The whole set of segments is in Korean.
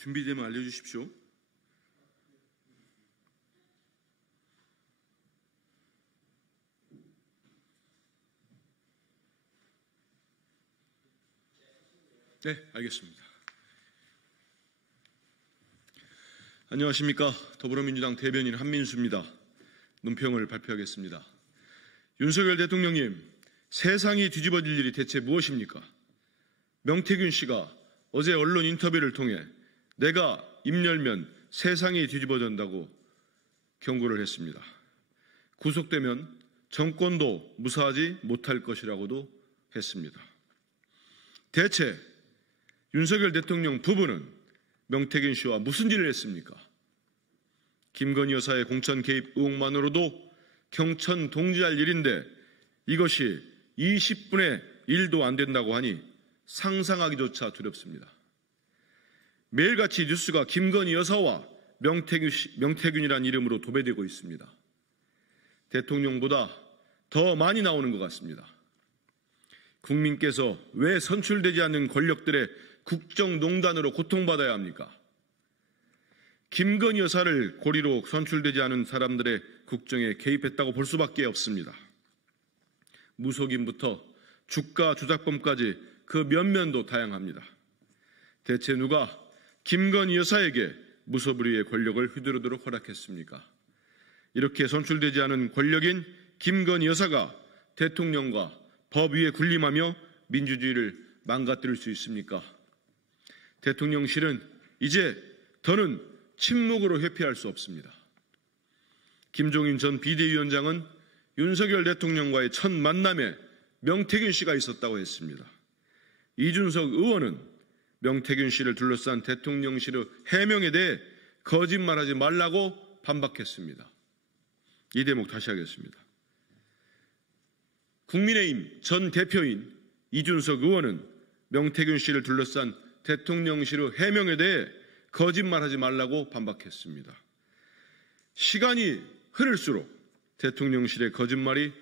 준비되면 알려주십시오. 네, 알겠습니다. 안녕하십니까. 더불어민주당 대변인 한민수입니다. 논평을 발표하겠습니다. 윤석열 대통령님, 세상이 뒤집어질 일이 대체 무엇입니까? 명태균 씨가 어제 언론 인터뷰를 통해 내가 입 열면 세상이 뒤집어진다고 경고를 했습니다. 구속되면 정권도 무사하지 못할 것이라고도 했습니다. 대체 윤석열 대통령 부부는 명태균 씨와 무슨 일을 했습니까? 김건희 여사의 공천 개입 의혹만으로도 경천 동지할 일인데 이것이 20분의 1도 안 된다고 하니 상상하기조차 두렵습니다. 매일같이 뉴스가 김건희 여사와 명태균이라는 이름으로 도배되고 있습니다. 대통령보다 더 많이 나오는 것 같습니다. 국민께서 왜 선출되지 않는 권력들의 국정농단으로 고통받아야 합니까? 김건희 여사를 고리로 선출되지 않은 사람들의 국정에 개입했다고 볼 수밖에 없습니다. 무속인부터 주가 조작범까지 그 면면도 다양합니다. 대체 누가 김건희 여사에게 무소불위의 권력을 휘두르도록 허락했습니까? 이렇게 선출되지 않은 권력인 김건희 여사가 대통령과 법 위에 군림하며 민주주의를 망가뜨릴 수 있습니까? 대통령실은 이제 더는 침묵으로 회피할 수 없습니다. 김종인 전 비대위원장은 윤석열 대통령과의 첫 만남에 명태균 씨가 있었다고 했습니다. 이준석 의원은 명태균 씨를 둘러싼 대통령실의 해명에 대해 거짓말하지 말라고 반박했습니다. 이 대목 다시 하겠습니다. 국민의힘 전 대표인 이준석 의원은 명태균 씨를 둘러싼 대통령실의 해명에 대해 거짓말하지 말라고 반박했습니다. 시간이 흐를수록 대통령실의 거짓말이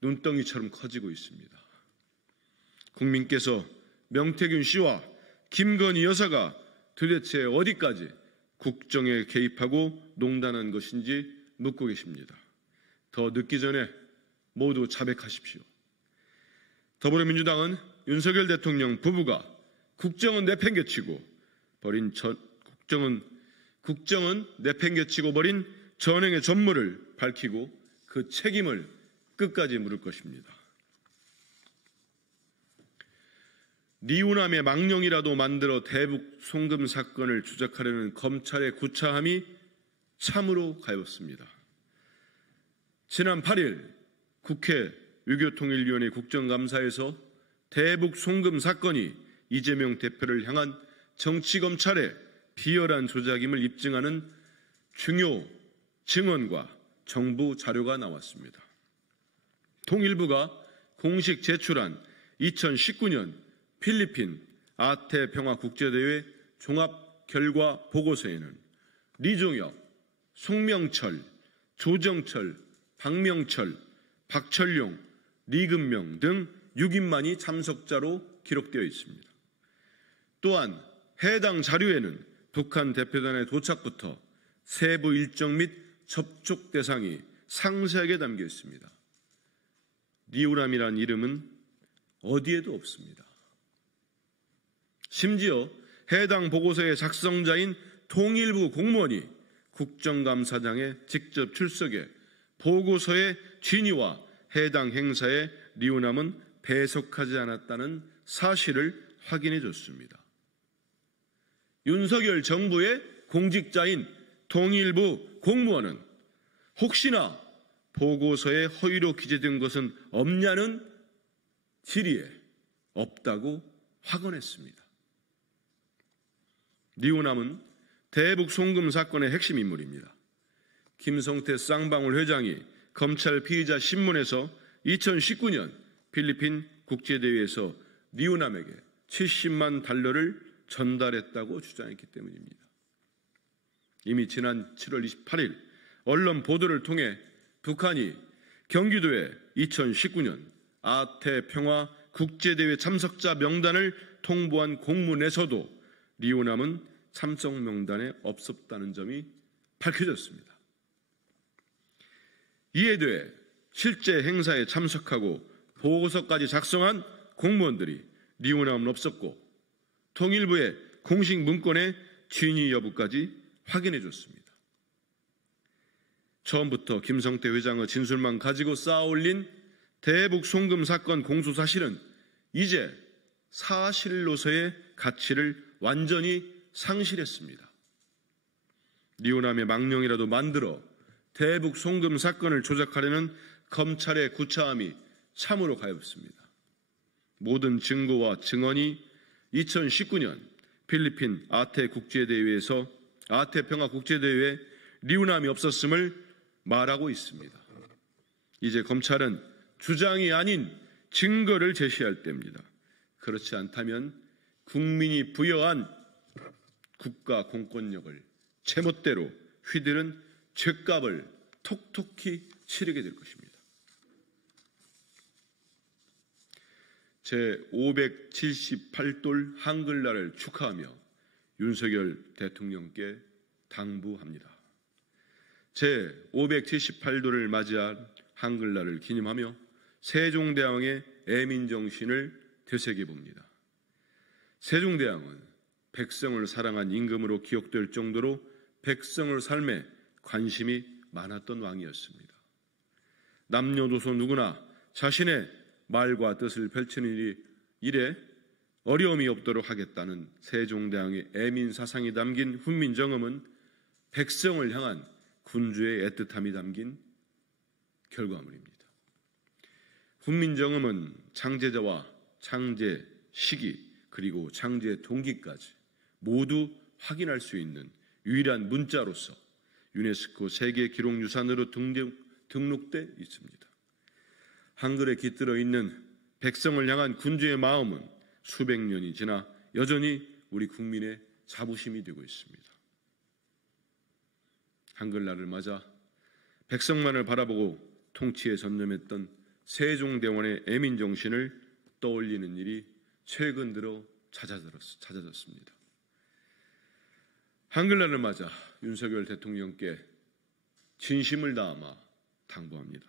눈덩이처럼 커지고 있습니다. 국민께서 명태균 씨와 김건희 여사가 도대체 어디까지 국정에 개입하고 농단한 것인지 묻고 계십니다. 더 늦기 전에 모두 자백하십시오. 더불어민주당은 윤석열 대통령 부부가 국정은 내팽개치고 버린 전행의 전모를 밝히고 그 책임을 끝까지 물을 것입니다. 리우남의 망령이라도 만들어 대북 송금 사건을 조작하려는 검찰의 구차함이 참으로 가엾습니다. 지난 8일 국회 외교통일위원회 국정감사에서 대북 송금 사건이 이재명 대표를 향한 정치검찰의 비열한 조작임을 입증하는 중요 증언과 정부 자료가 나왔습니다. 통일부가 공식 제출한 2019년 필리핀 아태평화국제대회 종합결과 보고서에는 리종혁, 송명철, 조정철, 박명철, 박철용, 리금명 등 6인만이 참석자로 기록되어 있습니다. 또한 해당 자료에는 북한 대표단의 도착부터 세부 일정 및 접촉 대상이 상세하게 담겨 있습니다. 리우람이라는 이름은 어디에도 없습니다. 심지어 해당 보고서의 작성자인 통일부 공무원이 국정감사장에 직접 출석해 보고서의 진위와 해당 행사의 리우남은 배석하지 않았다는 사실을 확인해 줬습니다. 윤석열 정부의 공직자인 통일부 공무원은 혹시나 보고서에 허위로 기재된 것은 없냐는 질의에 없다고 확언했습니다. 리우남은 대북 송금 사건의 핵심 인물입니다. 김성태 쌍방울 회장이 검찰 피의자 신문에서 2019년 필리핀 국제대회에서 리우남에게 70만 달러를 전달했다고 주장했기 때문입니다. 이미 지난 7월 28일 언론 보도를 통해 북한이 경기도에 2019년 아태평화 국제대회 참석자 명단을 통보한 공문에서도 리우남은 참석 명단에 없었다는 점이 밝혀졌습니다. 이에 대해 실제 행사에 참석하고 보고서까지 작성한 공무원들이 리오남은 없었고 통일부의 공식 문건의 진위 여부까지 확인해 줬습니다. 처음부터 김성태 회장의 진술만 가지고 쌓아올린 대북 송금 사건 공소 사실은 이제 사실로서의 가치를 완전히 상실했습니다. 리오남의 망령이라도 만들어 대북 송금 사건을 조작하려는 검찰의 구차함이 참으로 가엾습니다. 모든 증거와 증언이 2019년 필리핀 아태평화국제대회에 리오남이 없었음을 말하고 있습니다. 이제 검찰은 주장이 아닌 증거를 제시할 때입니다. 그렇지 않다면 국민이 부여한 국가 공권력을 제멋대로 휘두른 죗값을 톡톡히 치르게 될 것입니다. 제578돌 한글날을 축하하며 윤석열 대통령께 당부합니다. 제578돌을 맞이한 한글날을 기념하며 세종대왕의 애민정신을 되새겨봅니다. 세종대왕은 백성을 사랑한 임금으로 기억될 정도로 백성의 삶에 관심이 많았던 왕이었습니다. 남녀노소 누구나 자신의 말과 뜻을 펼치는 일에 어려움이 없도록 하겠다는 세종대왕의 애민 사상이 담긴 훈민정음은 백성을 향한 군주의 애틋함이 담긴 결과물입니다. 훈민정음은 창제자와 창제 시기 그리고 창제 동기까지 모두 확인할 수 있는 유일한 문자로서 유네스코 세계기록유산으로 등록돼 있습니다. 한글에 깃들어 있는 백성을 향한 군주의 마음은 수백 년이 지나 여전히 우리 국민의 자부심이 되고 있습니다. 한글날을 맞아 백성만을 바라보고 통치에 전념했던 세종대왕의 애민정신을 떠올리는 일이 최근 들어 잦아졌습니다. 한글날을 맞아 윤석열 대통령께 진심을 다함아 당부합니다.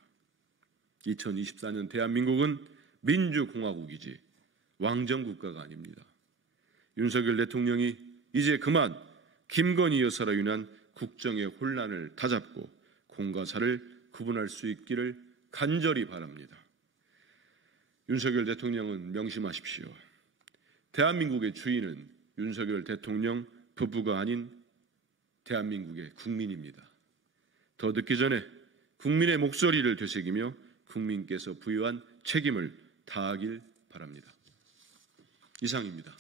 2024년 대한민국은 민주공화국이지 왕정국가가 아닙니다. 윤석열 대통령이 이제 그만 김건희 여사로 인한 국정의 혼란을 다잡고 공과 사를 구분할 수 있기를 간절히 바랍니다. 윤석열 대통령은 명심하십시오. 대한민국의 주인은 윤석열 대통령 부부가 아닌 대한민국의 국민입니다. 더 늦기 전에 국민의 목소리를 되새기며 국민께서 부여한 책임을 다하길 바랍니다. 이상입니다.